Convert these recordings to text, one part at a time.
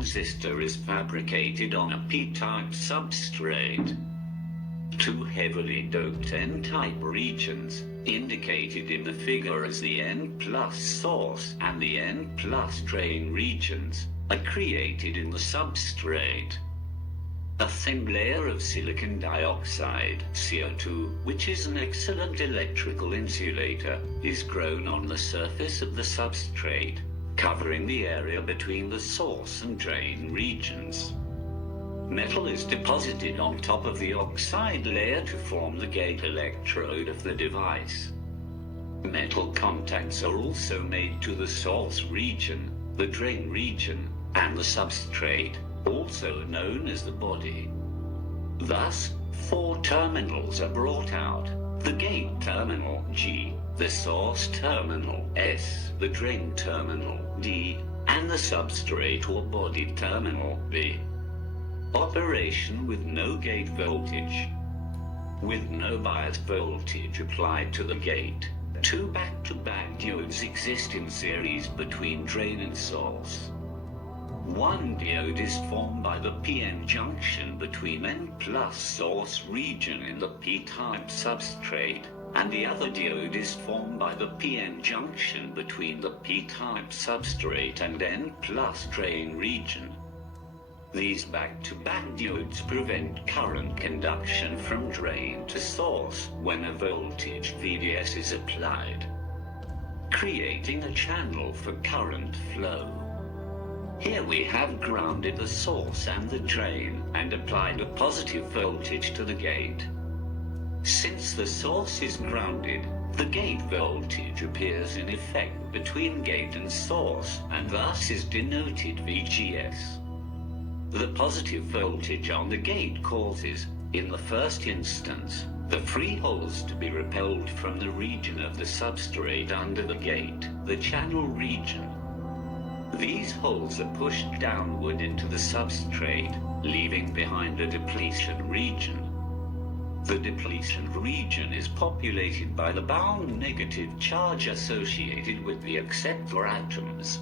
transistor is fabricated on a p-type substrate. Two heavily doped n-type regions, indicated in the figure as the N+ source and the N+ drain regions, are created in the substrate. A thin layer of silicon dioxide, CO2, which is an excellent electrical insulator, is grown on the surface of the substrate, covering the area between the source and drain regions. Metal is deposited on top of the oxide layer to form the gate electrode of the device. Metal contacts are also made to the source region, the drain region, and the substrate, also known as the body. Thus, 4 terminals are brought out: the gate terminal G, the source terminal S, the drain terminal D, and the substrate or body terminal B. Operation with no gate voltage. With no bias voltage applied to the gate, 2 back-to-back diodes exist in series between drain and source. One diode is formed by the PN junction between N+ source region in the p-type substrate, and the other diode is formed by the PN junction between the p-type substrate and N+ drain region. These back-to-back diodes prevent current conduction from drain to source when a voltage VDS is applied, creating a channel for current flow. Here we have grounded the source and the drain and applied a positive voltage to the gate. Since the source is grounded, the gate voltage appears in effect between gate and source and thus is denoted VGS. The positive voltage on the gate causes, in the first instance, the free holes to be repelled from the region of the substrate under the gate, the channel region. These holes are pushed downward into the substrate, leaving behind a depletion region. The depletion region is populated by the bound negative charge associated with the acceptor atoms.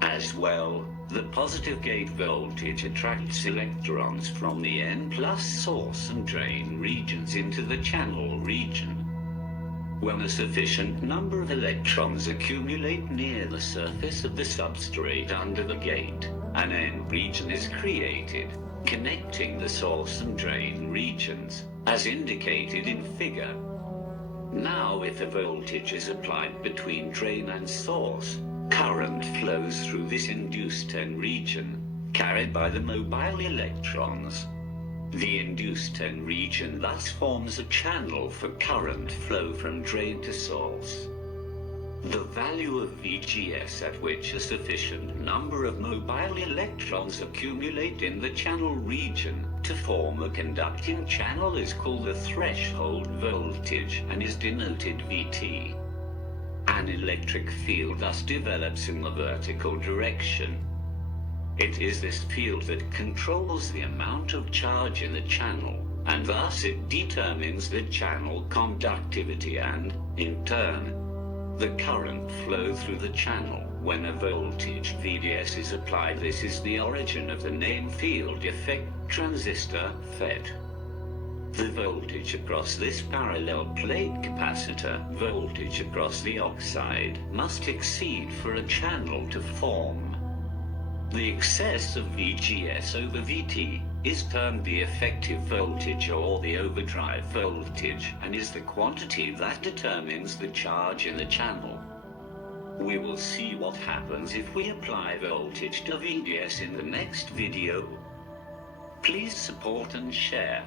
As well, the positive gate voltage attracts electrons from the N+ source and drain regions into the channel region. When a sufficient number of electrons accumulate near the surface of the substrate under the gate, an N region is created, connecting the source and drain regions, as indicated in figure. Now if a voltage is applied between drain and source, current flows through this induced N region, carried by the mobile electrons. The induced N region thus forms a channel for current flow from drain to source. The value of VGS at which a sufficient number of mobile electrons accumulate in the channel region to form a conducting channel is called the threshold voltage and is denoted VT. An electric field thus develops in the vertical direction. It is this field that controls the amount of charge in the channel, and thus it determines the channel conductivity and, in turn, the current flow through the channel. When a voltage VDS is applied, this is the origin of the name field effect transistor FET. The voltage across this parallel plate capacitor, voltage across the oxide, must exceed for a channel to form. The excess of VGS over VT is termed the effective voltage or the overdrive voltage and is the quantity that determines the charge in the channel. We will see what happens if we apply voltage to VDS in the next video. Please support and share.